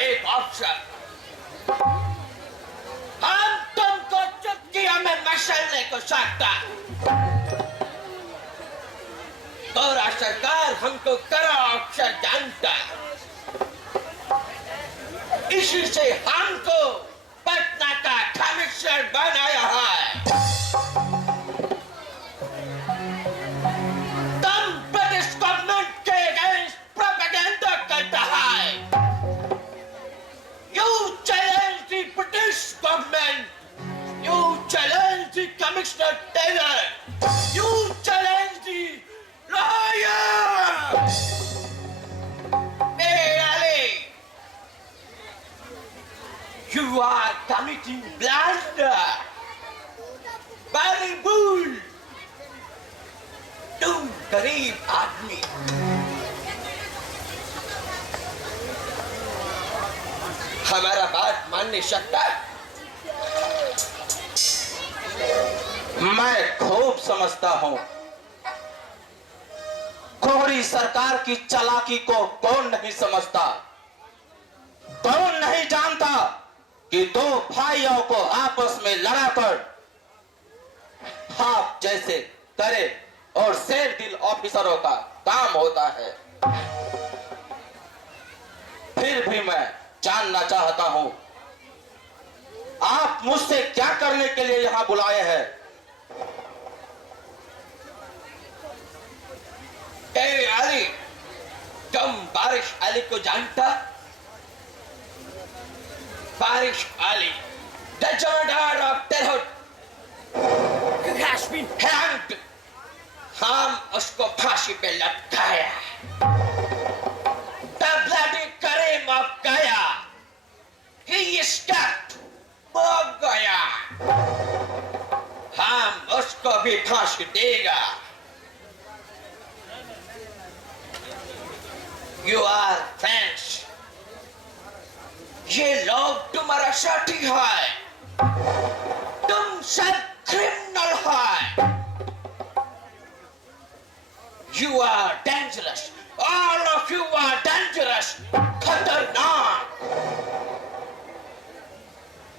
एक अफसर, हम तुमको चुटकियों में मसलने को सकता। तोरा सरकार हमको कड़ा अफसर जानता, इसी से हमको पटना का कमिश्नर बनाया है। तुम ब्रिटिश गवर्नमेंट के अगेंस्ट प्रोपेगेंडा करता है। You challenge the British government. You challenge the Commissioner Taylor. You challenge the lawyer. Hey Ali, you are committing blunder. Very bull. तुम गरीब आदमी, हमारा बात मान नहीं सकता। मैं खूब समझता हूं, कोहरी सरकार की चालाकी को कौन नहीं समझता। कौन नहीं जानता कि दो भाइयों को आपस में लड़ाकर हाथ जैसे करे और शेर दिल ऑफिसरों का काम होता है। फिर भी मैं जानना चाहता हूं, आप मुझसे क्या करने के लिए यहां बुलाए हैं? अली, तुम बारिश अली को जानता? बारिश Ali, the Jordan of terror, has been hanged. हम उसको फांसी पे लटकाया। The bloody Karim of Gaya, he escaped, भाग गया। हम उसको भी फांसी देगा। You are friends. ये लोग तुम्हारा साथी है। तुम सब क्रिमिनल है। You are dangerous. All of you are dangerous. खतरनाक।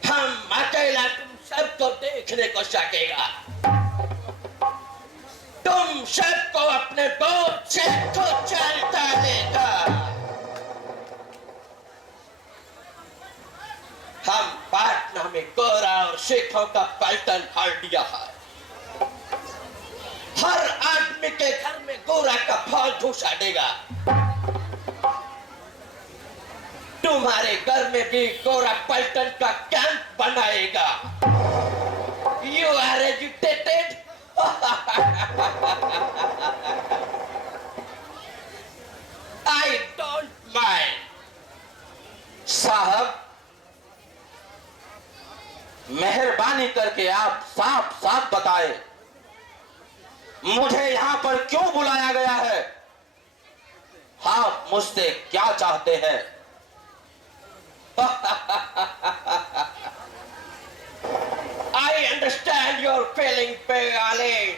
हम अकेला तुम सबको देखने को सकेगा। तुम सबको अपने बोझ से कुचलता लेगा। हम पाटना में गोरा और सिखों का पलटन फाड़ दिया है। हर आदमी के घर में गोरा का फल घुसा देगा। तुम्हारे घर में भी गोरा पलटन का कैंप बनाएगा। You are agitated? I don't mind. साहब, मेहरबानी करके आप साफ साफ बताएं, मुझे यहां पर क्यों बुलाया गया है? आप मुझसे क्या चाहते हैं? I understand your feeling, Ali.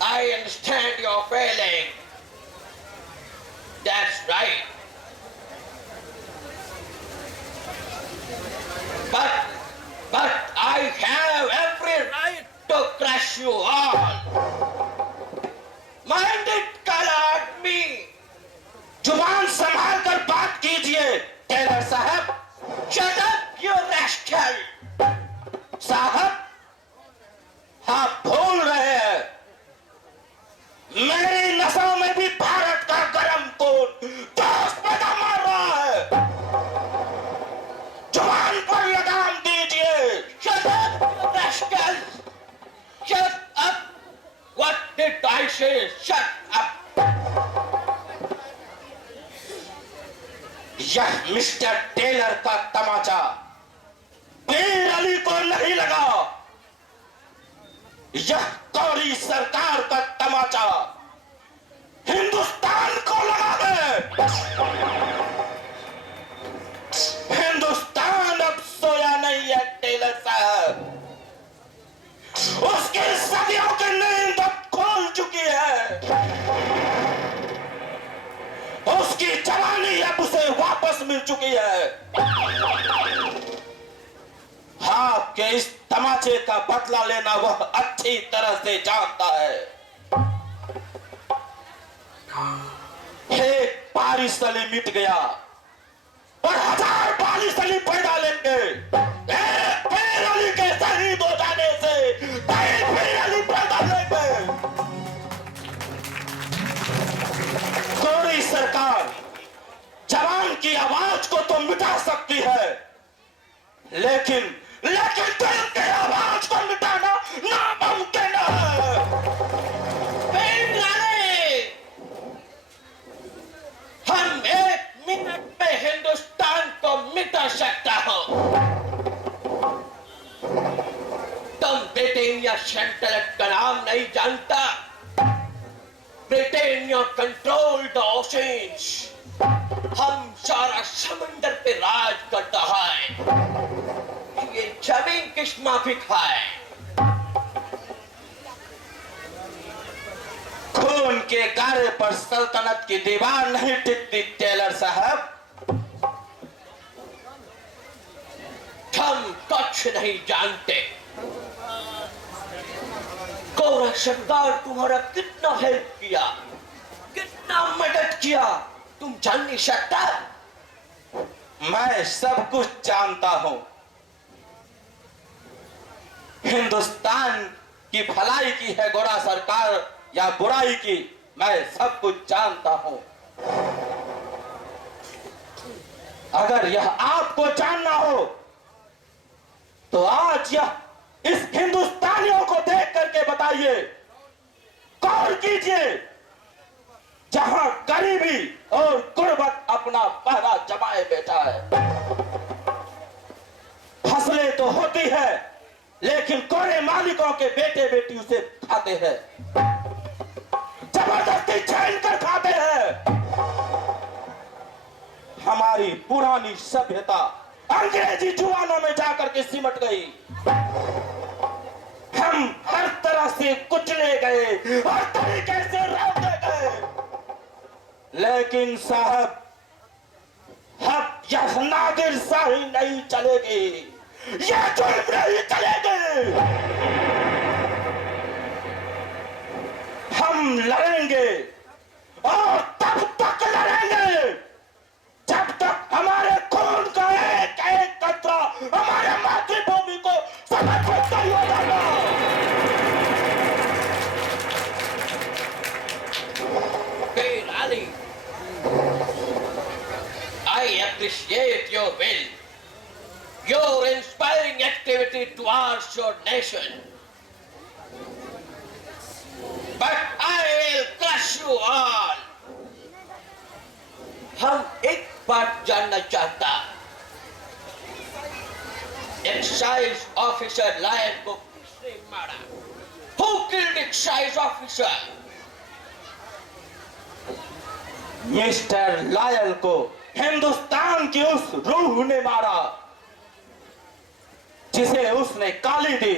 I understand your feeling. That's right. But I have every right to crush you all. Mind it, काला आदमी. जुबान संभाल कर बात कीजिए टेलर साहब। Shut up, you rascal. साहब, आप भूल रहे हैं, मेरी नसों में भी भारत का गरम खून जोश पैदा मार रहा है। जुबान पर लगाम दीजिए। Shut up, you rascal. Shut up. What did I say? Shut up. यह मिस्टर टेलर का तमाचा मीर अली को नहीं लगा, यह कोहरी सरकार का तमाचा हिंदुस्तान को लगा है। हिंदुस्तान अब सोया नहीं है टेलर साहब, उसकी सदियों की नींद अब खोल चुकी है। उसकी जवानी अब उसे सकती है। आपके इस तमाचे का बदला लेना वह अच्छी तरह से जानता है। एक बारिश अली मिट गया और 1000 बारिश अली पैदा लेंगे। एक पीर अली के शहीद हो जाने से 3 पीर अली पैदा लेंगे। कोई सरकार जवान की आवाज को तो मिटा सकती है, लेकिन दिल की आवाज को मिटाना नामुमकिन है। हम 1 मिनट में हिंदुस्तान को मिटा सकता हूं। तुम ब्रिटेनिया सेंट्रल का नाम नहीं जानता। ब्रिटेनिया कंट्रोल द ओशंस। हम सारा समंदर पे राज करता है। ये जमीन किस माफिक है? खून के गारे पर सल्तनत की दीवार नहीं टिकती टेलर साहब। हम कुछ नहीं जानते। गौरा सरदार तुम्हारा कितना हेल्प किया, कितना मदद किया, तुम जान नहीं सकता। मैं सब कुछ जानता हूं। हिंदुस्तान की भलाई की है गोरा सरकार या बुराई की, मैं सब कुछ जानता हूं। अगर यह आपको जानना हो तो आज यह इस हिंदुस्तानियों को देख करके बताइए, कॉल कीजिए जहां गरीबी और गुर्बत अपना पहरा जमाए बैठा है। फसलें तो होती है, लेकिन कोरे मालिकों के बेटे बेटी उसे खाते हैं, जबरदस्ती छीन कर खाते हैं। हमारी पुरानी सभ्यता अंग्रेजी जुबानों में जाकर के सिमट गई। हम हर तरह से कुचले गए, हर तरीके से रौंदे गए। लेकिन साहब, अब यह नादिर शाही नहीं चलेगी, यह जुल्म नहीं चलेगी। हम लड़ेंगे और तब तक लड़ेंगे जब तक हमारे खून का एक एक कतरा हमारे मातृभूमि को समर्पित नहीं हो जाएगा। Queen Ali, I appreciate your will, your inspiring activity towards your nation. But I will crush you all. हम एक बात जानना चाहता। एक्साइज ऑफिसर लायन को किसने मारा? Who killed excise officer? Mister Lyell को हिंदुस्तान की उस रूह ने मारा जिसे उसने गाली दी।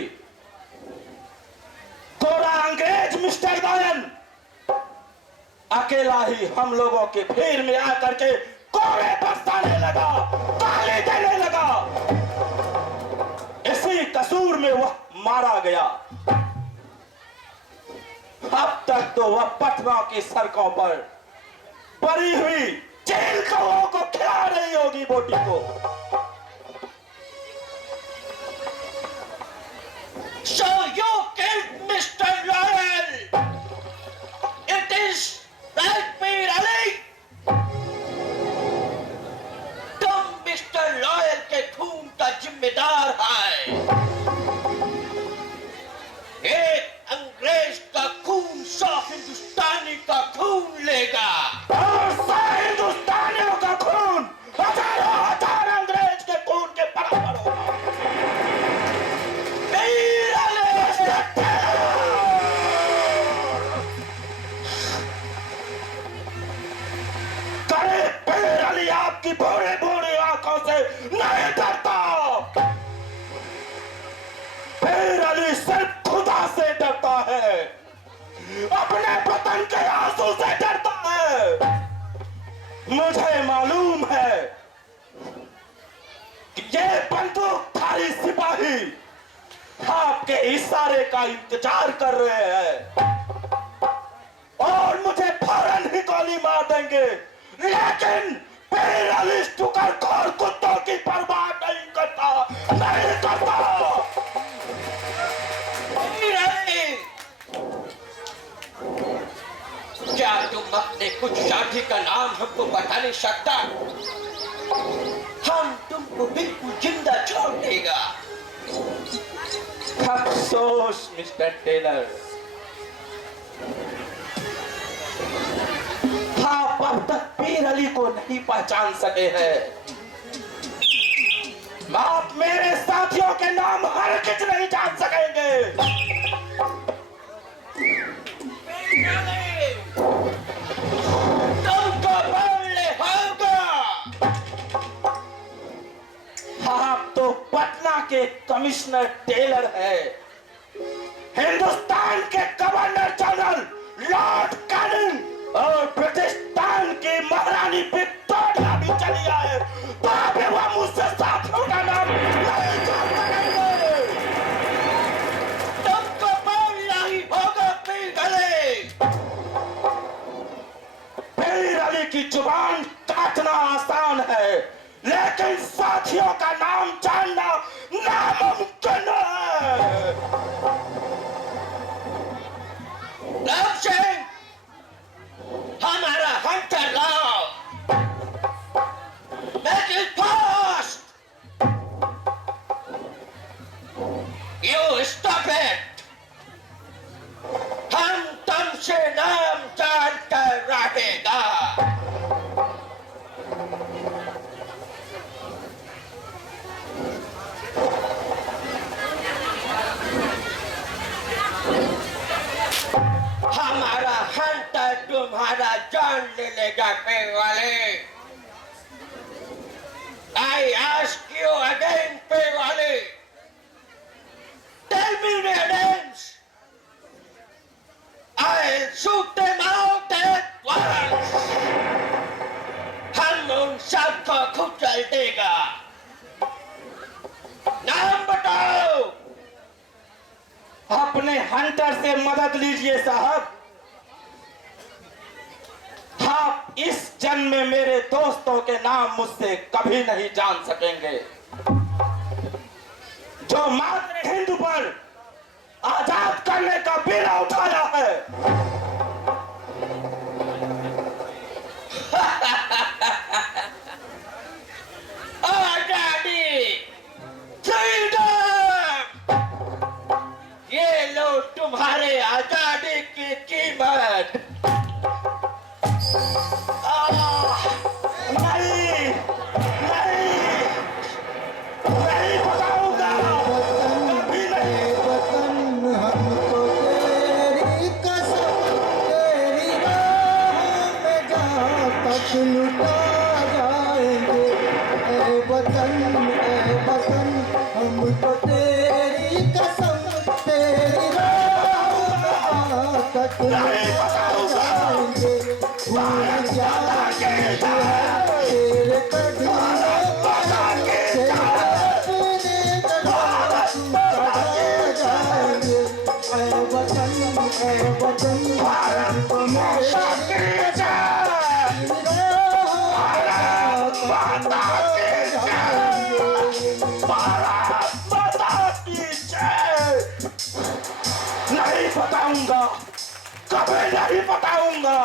गोरा अंग्रेज मिस्टर लायन अकेला ही हम लोगों के भीड़ में आकर के कोड़े बरसाने लगा, गाली देने लगा। इसी कसूर में वह मारा गया। अब तक तो वह पटना की सड़कों पर पड़ी हुई जेल कौओं को खिला रही होगी बोटी को। So you killed Mr. Loyal. It is right, Mir Ali. तुम मिस्टर लॉयल के खून का जिम्मेदार है। एक अंग्रेज का खून 100 हिंदुस्तानी का खून लेगा। और 100 हिंदुस्तानियों का खून हजारों हजार अंग्रेज के खून के बराबर होगा। मीर अली, करे पीर अली आपकी भोरे भोरे आंखों से नहीं डरता। पीर अली सिर्फ खुदा से डरता है, अपने वतन के आंसू से डरता है। मुझे मालूम है ये बंदूकधारी सिपाही आपके इशारे का इंतजार कर रहे हैं और मुझे फौरन ही गोली मार देंगे, लेकिन पेरियालिस्ट होकर घोर कुत्तों की परवाह नहीं करता, नहीं करता। क्या तुम अपने कुछ साथी का नाम हमको बता नहीं सकता? हम तुमको बिल्कुल जिंदा छोड़ देगा। अफसोस मिस्टर टेलर, आप अब तक पीर अली को नहीं पहचान सके हैं। आप मेरे साथियों के नाम हरगिज नहीं जान सकेंगे। तुमको बोलने होगा। आप तो पटना के कमिश्नर टेलर है, हिंदुस्तान के गवर्नर जनरल लॉर्ड कैनिंग और ब्रिटिस्तान की महारानी विक्टोरिया भी चली आए, तो अभी वह मुझसे साथियों का नाम नहीं जान सकेंगे। तुमको बोलना ही होगा पीर अली। पीर अली की जुबान काटना आसान है, लेकिन साथियों का नाम जानना नामुमकिन है। राम सिंह, हमारा हंटर लाओ। Make it fast. You stop it. हम तुमसे नाम जानकर रहेगा। हमारा हंटर तुम्हारा जान ले लेगा पीर वाले। I ask you again, pीर वाले, tell me their names. I'll shoot them out at once. हम उन सबको कुचल देगा। नाम बताओ। अपने हंटर से मदद लीजिए साहब। आप इस जन्म में मेरे दोस्तों के नाम मुझसे कभी नहीं जान सकेंगे, जो मात्र हिंदू पर आजाद करने का बीड़ा उठाया है। आजादी, फ्रीडम, ये लो तुम्हारे आजादी की कीमत। नहीं, नहीं, नहीं बताऊंगा, कभी नहीं। वतन हमको तेरी कसम, तेरी राह में जहाँ तक लुटा जाएंगे। ए वतन हमको तेरी कसम, तेरी राह में जहाँ तक लुटा जाएंगे। भूल जाएंगे तेरे नहीं बताऊंगा, कभी नहीं बताऊंगा।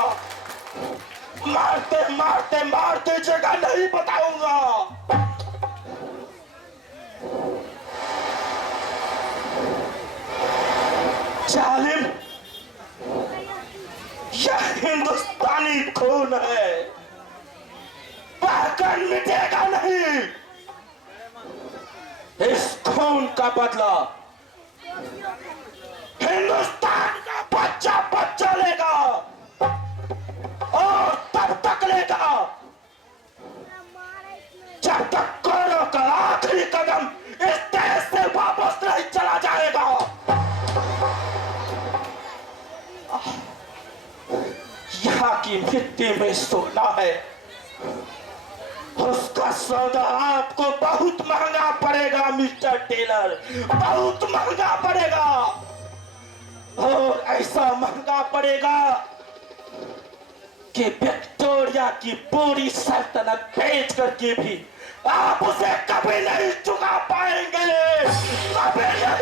मारते मारते मारते जगह नहीं बताऊंगा। जालिम, यह हिंदुस्तानी खून है, बहकर मिटेगा नहीं। इस खून का बदला हिंदुस्तान का बच्चा बच्चा लेगा, और तब तक लेगा जब तक कौरव का आखिरी कदम इस देश से वापस नहीं चला जाएगा। यहाँ की मिट्टी में सोना है, उसका सौदा आपको बहुत महंगा पड़ेगा मिस्टर टेलर, बहुत महंगा पड़ेगा, और ऐसा महंगा पड़ेगा कि विक्टोरिया की पूरी सल्तनत बेच करके भी आप उसे कभी नहीं चुका पाएंगे, कभी नहीं।